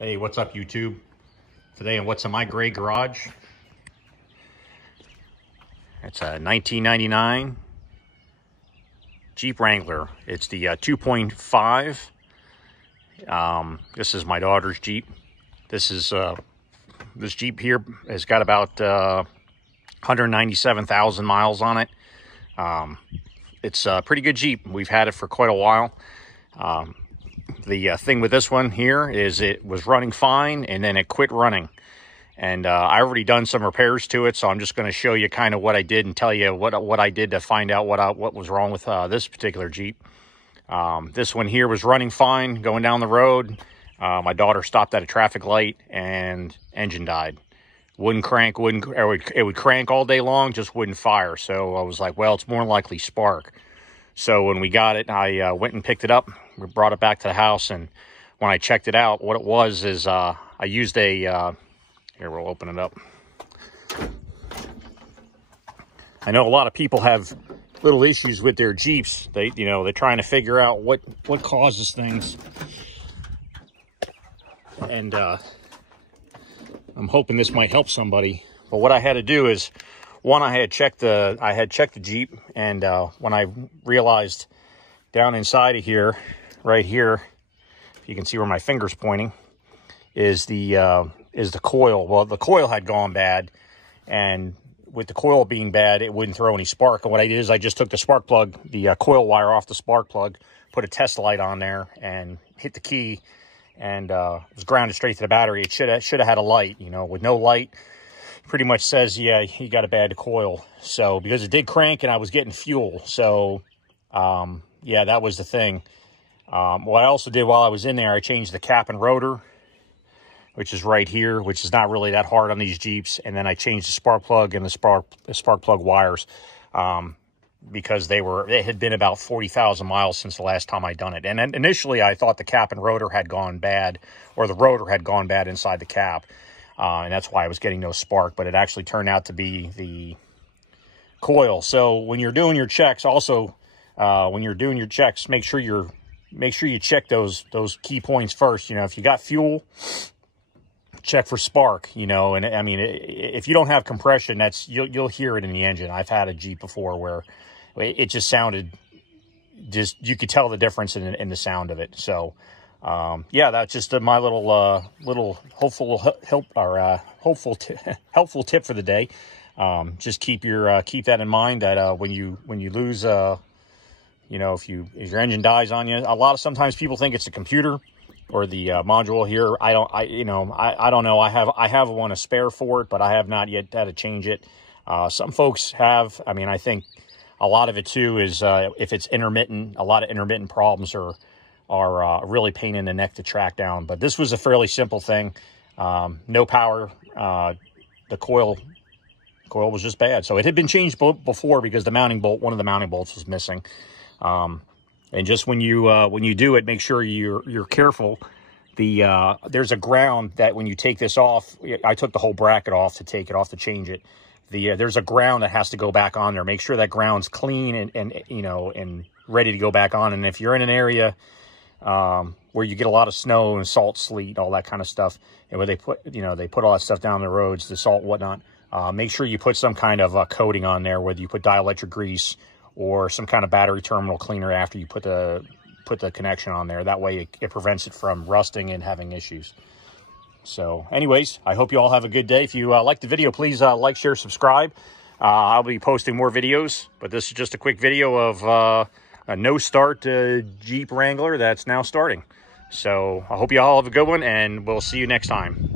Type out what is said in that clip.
Hey, what's up, YouTube? Today on What's in My Gray Garage, it's a 1999 Jeep Wrangler. It's the 2.5. This is my daughter's Jeep. This Jeep here has got about 197,000 miles on it. It's a pretty good Jeep. We've had it for quite a while. The thing with this one here is it was running fine and then it quit running. And I already done some repairs to it, so I'm just going to show you kind of what I did and tell you what I did to find out what was wrong with this particular Jeep. This one here was running fine going down the road. My daughter stopped at a traffic light and engine died. Wouldn't crank, it would crank all day long, just wouldn't fire. So I was like, well, it's more likely spark. So when we got it, I went and picked it up. We brought it back to the house, and when I checked it out, what it was is I used a here, we'll open it up. I know a lot of people have little issues with their Jeeps. They're trying to figure out what causes things, and I'm hoping this might help somebody. But what I had to do is, one, I had checked the Jeep, and when I realized down inside of here, right here, you can see where my finger's pointing, is the coil. Well, the coil had gone bad, and with the coil being bad, it wouldn't throw any spark. And what I did is I just took the spark plug, the coil wire off the spark plug, put a test light on there, and hit the key, and it was grounded straight to the battery. It should have had a light. With no light, pretty much says, yeah, you got a bad coil. So because it did crank and I was getting fuel, so yeah, that was the thing. What I also did while I was in there, I changed the cap and rotor, which is right here, which is not really that hard on these Jeeps. And then I changed the spark plug and the spark plug wires, because it had been about 40,000 miles since the last time I'd done it. And then initially I thought the cap and rotor had gone bad, or the rotor had gone bad inside the cap. And that's why I was getting no spark, but it actually turned out to be the coil. So when you're doing your checks, also, make sure you check those key points first. If you got fuel, check for spark, and I mean, if you don't have compression, you'll hear it in the engine. I've had a Jeep before where it just sounded, you could tell the difference in the sound of it. So, yeah, that's just my little helpful tip for the day. Just keep that in mind, that when you lose, if your engine dies on you, sometimes people think it's the computer or the module here. I don't know. I have one, a spare for it, but I have not yet had to change it. Some folks have. I mean, I think a lot of it too is if it's intermittent. A lot of intermittent problems are a really pain in the neck to track down. But this was a fairly simple thing. No power. The coil was just bad. So it had been changed before because one of the mounting bolts was missing. And just when you do it, make sure you're careful. There's a ground that when you take this off, I took the whole bracket off to take it off to change it. There's a ground that has to go back on there. Make sure that ground's clean and ready to go back on. And if you're in an area where you get a lot of snow and salt, sleet, all that kind of stuff, and where they put all that stuff down the roads, the salt and whatnot, make sure you put some kind of coating on there, whether you put dielectric grease or some kind of battery terminal cleaner after you put the connection on there. That way it prevents it from rusting and having issues. So anyways, I hope you all have a good day. If you like the video, please like, share, subscribe. I'll be posting more videos, but this is just a quick video of a no-start Jeep Wrangler that's now starting. So I hope you all have a good one, and we'll see you next time.